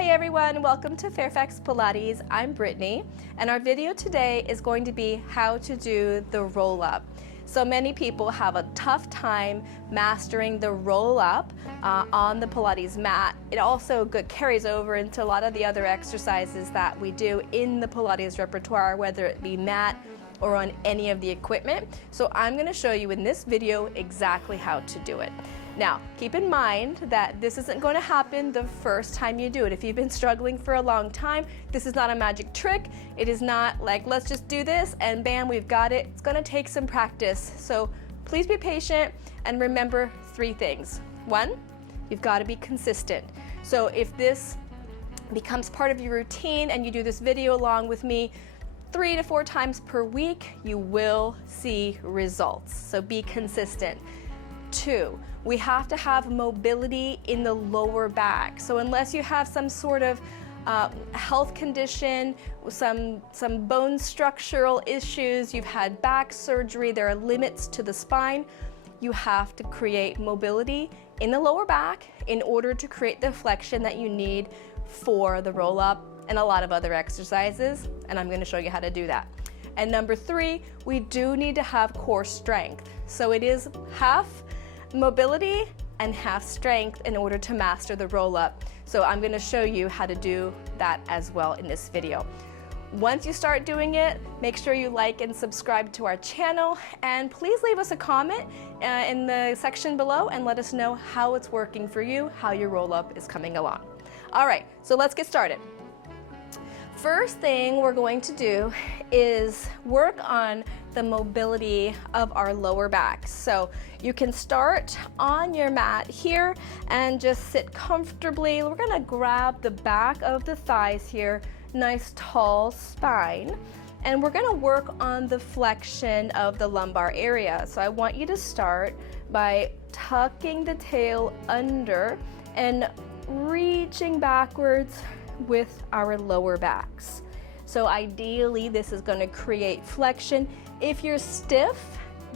Hey everyone, welcome to Fairfax Pilates. I'm Brittany, and our video today is going to be how to do the roll-up. So many people have a tough time mastering the roll-up on the Pilates mat. It also carries over into a lot of the other exercises that we do in the Pilates repertoire, whether it be mat or on any of the equipment. So I'm going to show you in this video exactly how to do it. Now, keep in mind that this isn't going to happen the first time you do it. If you've been struggling for a long time, this is not a magic trick. It is not like, let's just do this and bam, we've got it. It's going to take some practice. So please be patient and remember 3 things. 1, you've got to be consistent. So if this becomes part of your routine and you do this video along with me 3 to 4 times per week, you will see results. So be consistent. 2, we have to have mobility in the lower back. So unless you have some sort of health condition, some bone structural issues, you've had back surgery, there are limits to the spine, you have to create mobility in the lower back in order to create the flexion that you need for the roll-up and a lot of other exercises, and I'm going to show you how to do that. And number 3, we do need to have core strength. So it is half mobility and half strength in order to master the roll-up. So I'm going to show you how to do that as well in this video. Once you start doing it, make sure you like and subscribe to our channel, and please leave us a comment in the section below and let us know how it's working for you, how your roll-up is coming along. All right, so let's get started. First thing we're going to do is work on the mobility of our lower back. So you can start on your mat here and just sit comfortably. We're gonna grab the back of the thighs here, nice tall spine, and we're gonna work on the flexion of the lumbar area. So I want you to start by tucking the tail under and reaching backwards with our lower backs. So ideally this is going to create flexion. If you're stiff,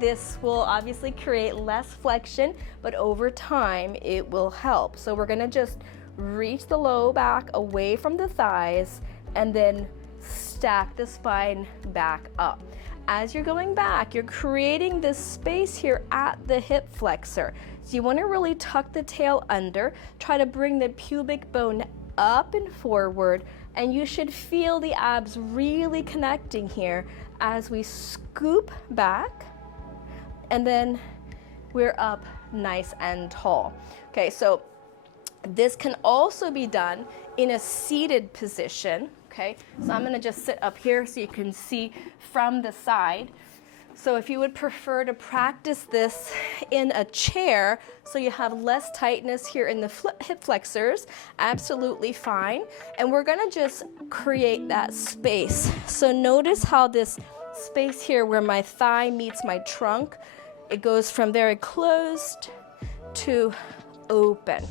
this will obviously create less flexion, but over time it will help. So we're going to just reach the low back away from the thighs and then stack the spine back up. As you're going back, you're creating this space here at the hip flexor. So you want to really tuck the tail under, try to bring the pubic bone up and forward, and you should feel the abs really connecting here as we scoop back, and then we're up nice and tall. Okay, so this can also be done in a seated position. Okay, so I'm going to just sit up here so you can see from the side. So if you would prefer to practice this in a chair so you have less tightness here in the hip flexors, absolutely fine. And we're going to just create that space. So notice how this space here where my thigh meets my trunk, it goes from very closed to open.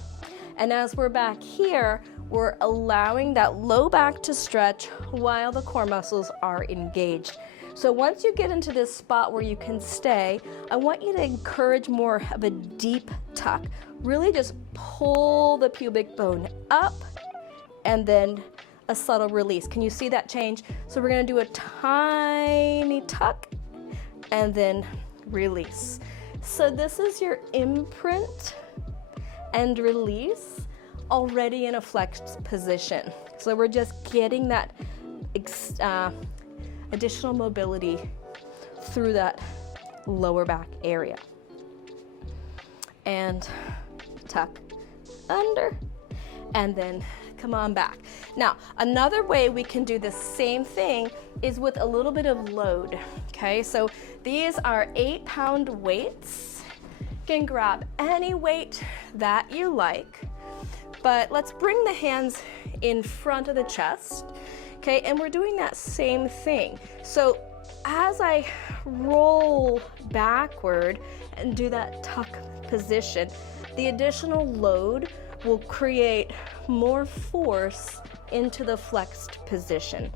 And as we're back here, we're allowing that low back to stretch while the core muscles are engaged. So once you get into this spot where you can stay, I want you to encourage more of a deep tuck. Really just pull the pubic bone up and then a subtle release. Can you see that change? So we're going to do a tiny tuck and then release. So this is your imprint and release already in a flexed position. So we're just getting that additional mobility through that lower back area. And tuck under and then come on back. Now, another way we can do the same thing is with a little bit of load. Okay, so these are 8-pound weights. You can grab any weight that you like, but let's bring the hands in front of the chest. Okay, and we're doing that same thing. So as I roll backward and do that tuck position, the additional load will create more force into the flexed position.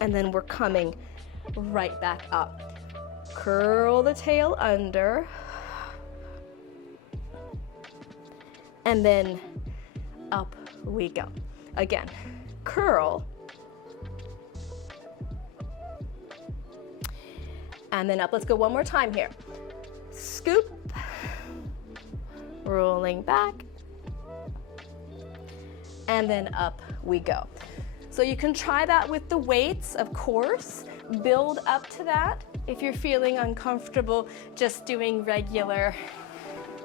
And then we're coming right back up. Curl the tail under. And then up we go. Again, curl, and then up. Let's go one more time here. Scoop, rolling back, and then up we go. So you can try that with the weights, of course. Build up to that. If you're feeling uncomfortable, just doing regular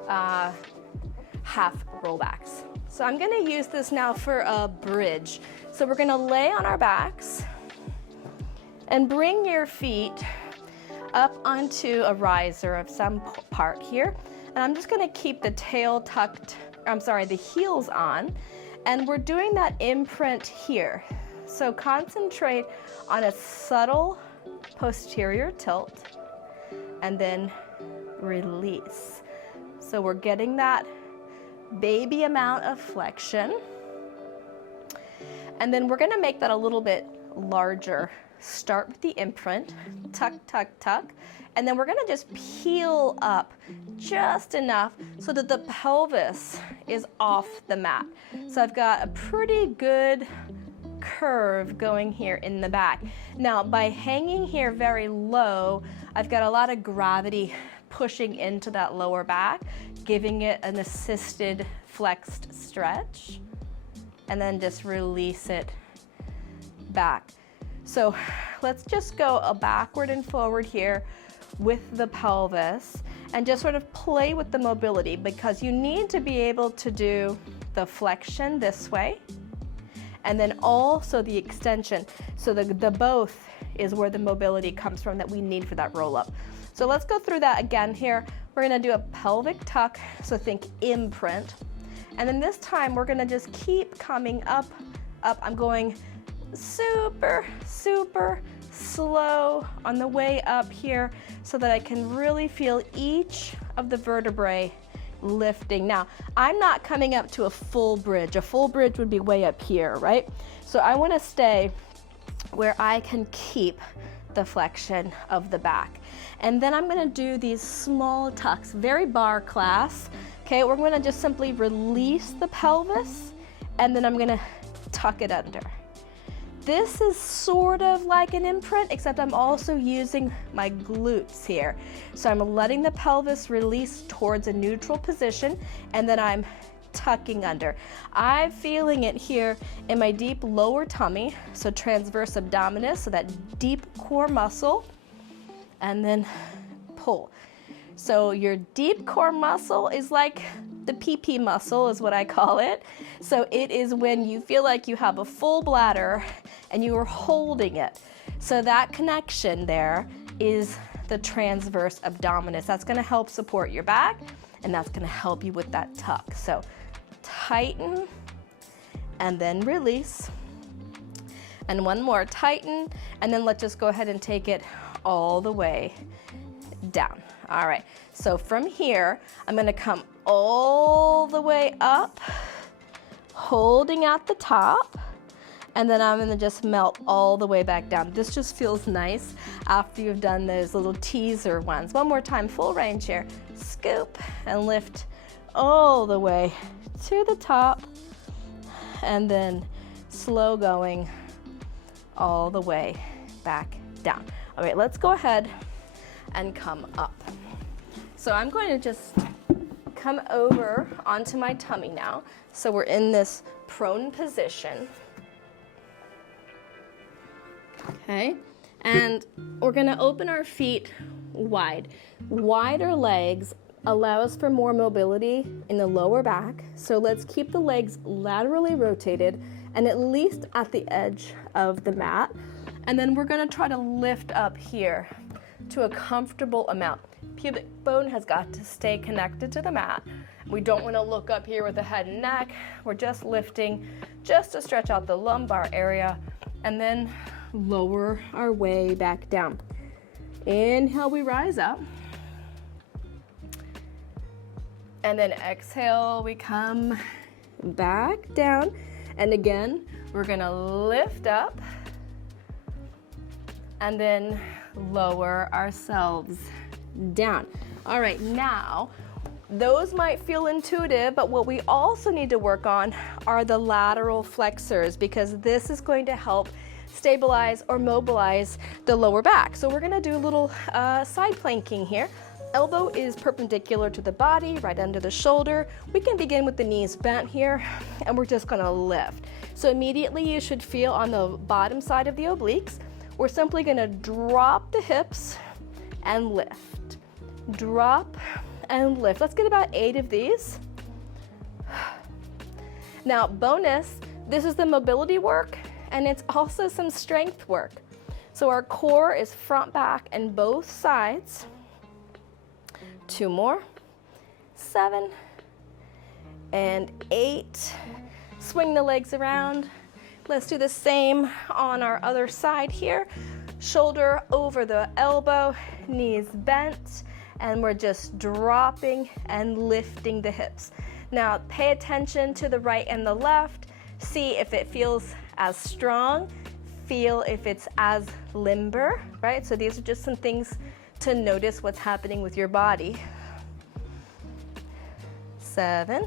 half rollbacks. So I'm gonna use this now for a bridge. So we're gonna lay on our backs and bring your feet up onto a riser of some part here. And I'm just gonna keep the tail tucked, the heels on. And we're doing that imprint here. So concentrate on a subtle posterior tilt and then release. So we're getting that baby amount of flexion. And then we're gonna make that a little bit larger. Start with the imprint, tuck, tuck, tuck. And then we're gonna just peel up just enough so that the pelvis is off the mat. So I've got a pretty good curve going here in the back. Now, by hanging here very low, I've got a lot of gravity pushing into that lower back, giving it an assisted flexed stretch, and then just release it back. So let's just go a backward and forward here with the pelvis and just sort of play with the mobility, because you need to be able to do the flexion this way and then also the extension. So the both is where the mobility comes from that we need for that roll up. So let's go through that again here. We're gonna do a pelvic tuck, so think imprint. And then this time we're gonna just keep coming up, up. I'm going super, super slow on the way up here so that I can really feel each of the vertebrae lifting. Now, I'm not coming up to a full bridge. A full bridge would be way up here, right? So I want to stay where I can keep the flexion of the back. And then I'm going to do these small tucks, very bar class. Okay, we're going to just simply release the pelvis and then I'm going to tuck it under. This is sort of like an imprint, except I'm also using my glutes here. So I'm letting the pelvis release towards a neutral position, and then I'm tucking under. I'm feeling it here in my deep lower tummy, so transverse abdominis, so that deep core muscle, and then pull. So your deep core muscle is like the PP muscle is what I call it. So it is when you feel like you have a full bladder and you are holding it. So that connection there is the transverse abdominis. That's gonna help support your back and that's gonna help you with that tuck. So tighten and then release. And one more, tighten, and then let's just go ahead and take it all the way down. All right, so from here, I'm gonna come all the way up, holding at the top, and then I'm gonna just melt all the way back down. This just feels nice after you've done those little teaser ones. One more time, full range here. Scoop and lift all the way to the top, and then slow going all the way back down. All right, let's go ahead and come up. So I'm going to just come over onto my tummy now. So we're in this prone position. Okay, and we're gonna open our feet wide. Wider legs allows for more mobility in the lower back. So let's keep the legs laterally rotated and at least at the edge of the mat. And then we're gonna try to lift up here to a comfortable amount. Pubic bone has got to stay connected to the mat. We don't want to look up here with the head and neck. We're just lifting just to stretch out the lumbar area and then lower our way back down. Inhale, we rise up. And then exhale, we come back down. And again, we're gonna lift up and then lower ourselves down. All right, now Those might feel intuitive, but what we also need to work on are the lateral flexors, because this is going to help stabilize or mobilize the lower back. So we're gonna do a little side planking here. Elbow is perpendicular to the body, right under the shoulder. We can begin with the knees bent here, and we're just gonna lift. So immediately you should feel on the bottom side of the obliques, we're simply gonna drop the hips and lift. Drop and lift. Let's get about 8 of these. Now, bonus, this is the mobility work, and it's also some strength work. So our core is front, back, and both sides. 2 more. 7 and 8. Swing the legs around. Let's do the same on our other side here. Shoulder over the elbow, knees bent, and we're just dropping and lifting the hips. Now pay attention to the right and the left. See if it feels as strong. Feel if it's as limber, right? So these are just some things to notice what's happening with your body. 7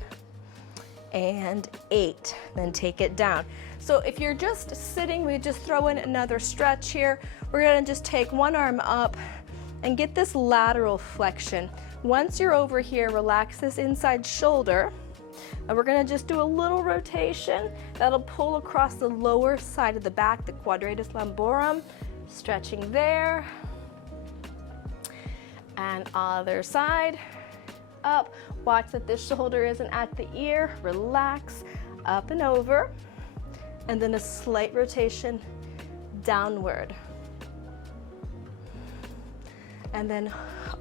and 8, then take it down. So if you're just sitting, we just throw in another stretch here. We're gonna just take one arm up and get this lateral flexion. Once you're over here, relax this inside shoulder, and we're gonna just do a little rotation that'll pull across the lower side of the back, the quadratus lumborum, stretching there. And other side, up. Watch that this shoulder isn't at the ear, relax, up and over, and then a slight rotation downward. And then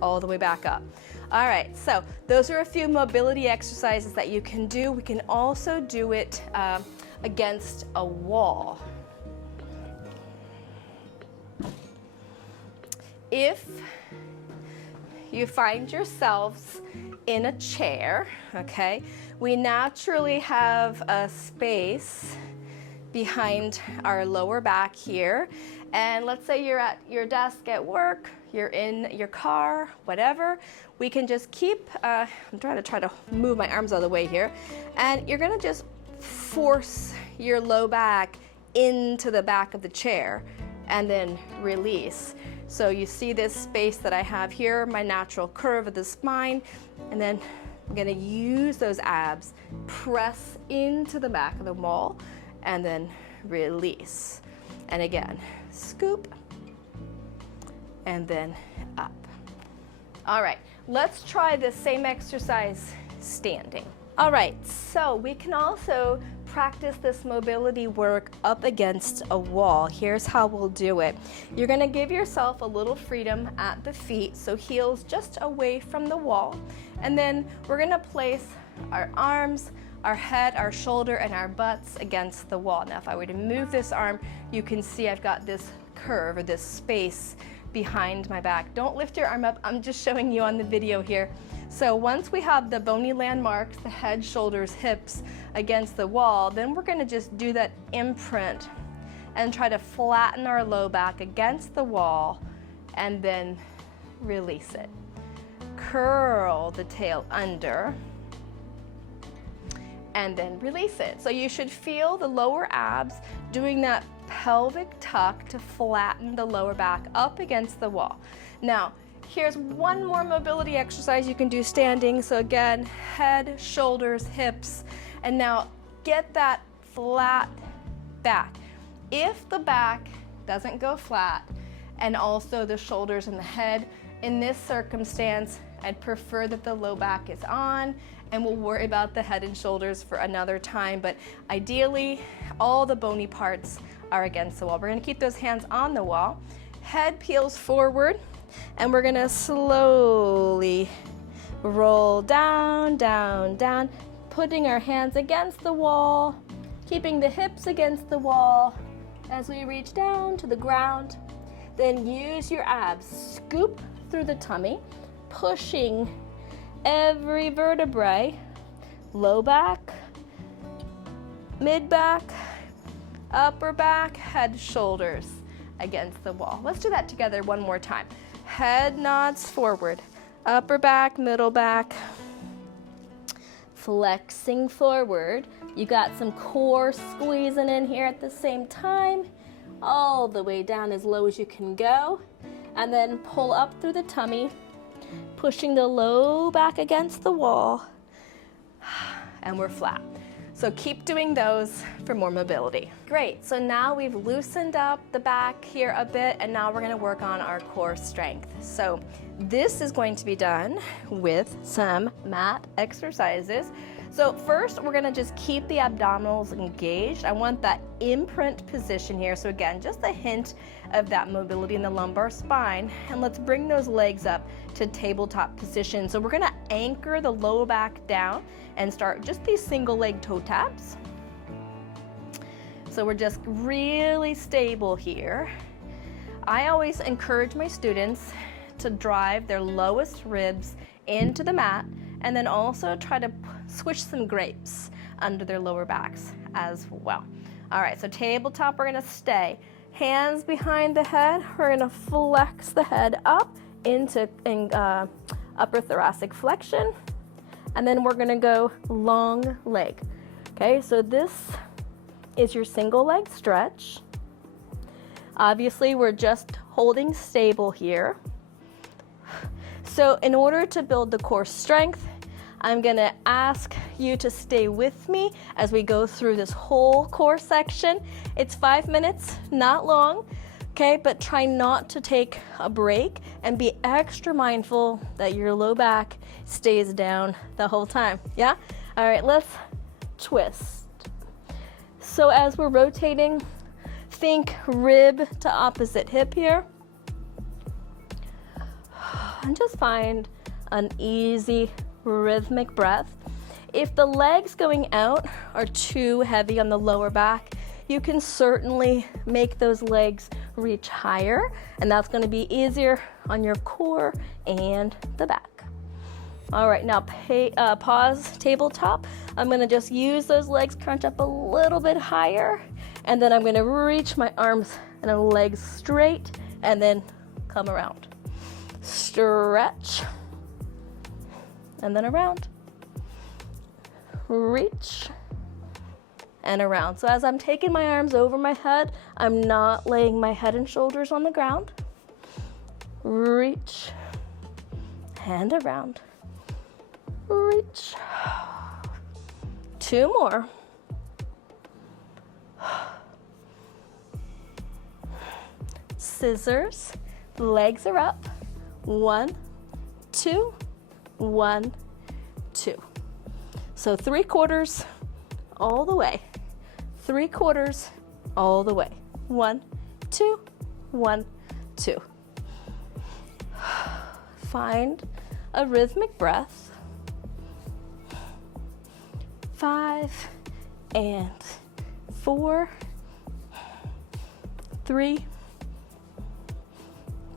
all the way back up. All right, so those are a few mobility exercises that you can do. We can also do it against a wall. If you find yourselves in a chair, okay, we naturally have a space behind our lower back here. And let's say you're at your desk at work, you're in your car, whatever. We can just keep, I'm trying to move my arms out of the way here. And you're gonna just force your low back into the back of the chair and then release. So you see this space that I have here, my natural curve of the spine, and then I'm gonna use those abs, press into the back of the wall, and then release. And again, scoop, and then up. All right, let's try the same exercise standing. All right, so we can also practice this mobility work up against a wall. Here's how we'll do it. You're gonna give yourself a little freedom at the feet, so heels just away from the wall. And then we're gonna place our arms, our head, our shoulder, and our butts against the wall. Now, if I were to move this arm, you can see I've got this curve or this space behind my back. Don't lift your arm up, I'm just showing you on the video here. So once we have the bony landmarks, the head, shoulders, hips against the wall, then we're gonna just do that imprint and try to flatten our low back against the wall and then release it. Curl the tail under and then release it. So you should feel the lower abs doing that pelvic tuck to flatten the lower back up against the wall. Now, here's one more mobility exercise you can do standing. So again, head, shoulders, hips, and now get that flat back. If the back doesn't go flat, and also the shoulders and the head, in this circumstance, I'd prefer that the low back is on, and we'll worry about the head and shoulders for another time, but ideally, all the bony parts are against the wall. We're gonna keep those hands on the wall. Head peels forward, and we're gonna slowly roll down, down, down, putting our hands against the wall, keeping the hips against the wall as we reach down to the ground. Then use your abs, scoop through the tummy, pushing every vertebrae, low back, mid back, upper back, head, shoulders against the wall. Let's do that together one more time. Head nods forward, upper back, middle back, flexing forward. You got some core squeezing in here at the same time, all the way down as low as you can go, and then pull up through the tummy, pushing the low back against the wall, and we're flat. So keep doing those for more mobility. Great, so now we've loosened up the back here a bit, and now we're gonna work on our core strength. So this is going to be done with some mat exercises. So first, we're gonna just keep the abdominals engaged. I want that imprint position here. So again, just a hint of that mobility in the lumbar spine. And let's bring those legs up to tabletop position. So we're gonna anchor the low back down and start just these single leg toe taps. So we're just really stable here. I always encourage my students to drive their lowest ribs into the mat, and then also try to squish some grapes under their lower backs as well. All right, so tabletop, we're gonna stay. Hands behind the head, we're gonna flex the head up into upper thoracic flexion, and then we're gonna go long leg. Okay, so this is your single leg stretch. Obviously, we're just holding stable here. So in order to build the core strength, I'm gonna ask you to stay with me as we go through this whole core section. It's 5 minutes, not long, okay? But try not to take a break and be extra mindful that your low back stays down the whole time, yeah? All right, let's twist. So as we're rotating, think rib to opposite hip here. And just find an easy rhythmic breath. If the legs going out are too heavy on the lower back, you can certainly make those legs reach higher, and that's going to be easier on your core and the back. All right, now pause tabletop. I'm going to just use those legs, crunch up a little bit higher, and then I'm going to reach my arms and legs straight, and then come around. Stretch, and then around, reach, and around. So as I'm taking my arms over my head, I'm not laying my head and shoulders on the ground. Reach, and around, reach. 2 more. Scissors, legs are up. 1, 2, 1, 2. So 3/4 all the way. 3/4 all the way. 1, 2, 1, 2. Find a rhythmic breath. 5 and 4, 3,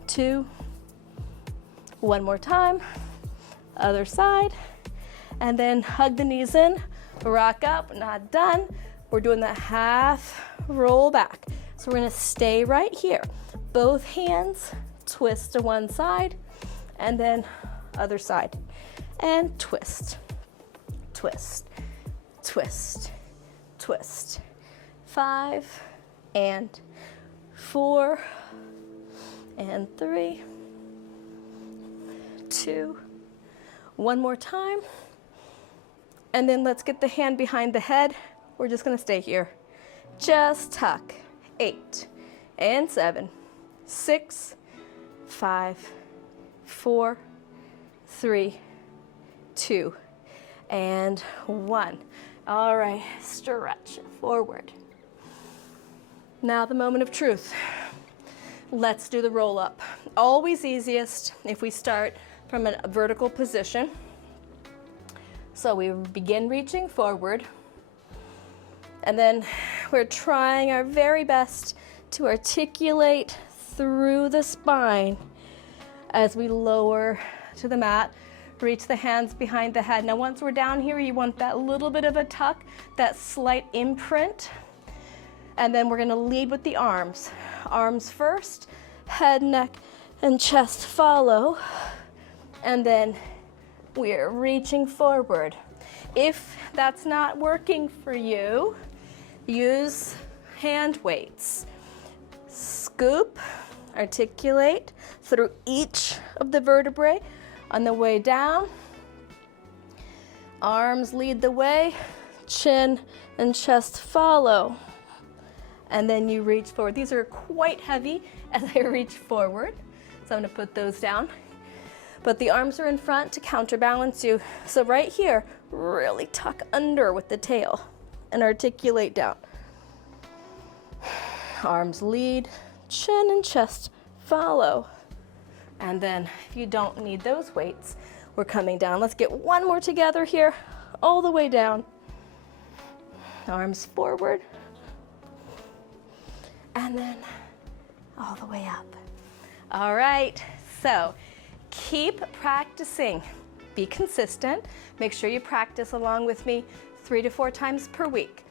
2, 1 more time, other side, and then hug the knees in, rock up, not done. We're doing the half roll back. So we're gonna stay right here. Both hands twist to one side, and then other side, and twist, twist, twist, twist. 5 and 4 and 3, 2, 1 more time, and then let's get the hand behind the head. We're just gonna stay here. Just tuck. 8 and 7, 6, 5, 4, 3, 2, and 1. All right, stretch forward. Now the moment of truth. Let's do the roll up. Always easiest if we start from a vertical position. So we begin reaching forward, and then we're trying our very best to articulate through the spine as we lower to the mat. Reach the hands behind the head. Now once we're down here, you want that little bit of a tuck, that slight imprint, and then we're gonna lead with the arms. Arms first, head, neck, and chest follow, and then we're reaching forward. If that's not working for you, use hand weights. Scoop, articulate through each of the vertebrae on the way down. Arms lead the way, chin and chest follow. And then you reach forward. These are quite heavy as I reach forward. So I'm gonna put those down. But the arms are in front to counterbalance you. So right here, really tuck under with the tail and articulate down. Arms lead, chin and chest follow. And then if you don't need those weights, we're coming down. Let's get one more together here, all the way down. Arms forward. And then all the way up. All right, so keep practicing. Be consistent. Make sure you practice along with me 3 to 4 times per week.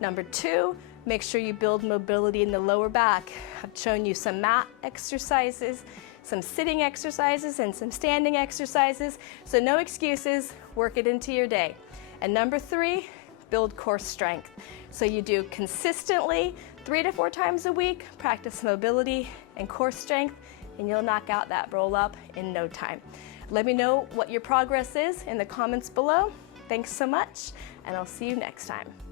Number 2, make sure you build mobility in the lower back. I've shown you some mat exercises, some sitting exercises, and some standing exercises. So no excuses, work it into your day. And number 3, build core strength. So you do consistently 3 to 4 times a week, practice mobility and core strength, and you'll knock out that roll up in no time. Let me know what your progress is in the comments below. Thanks so much, and I'll see you next time.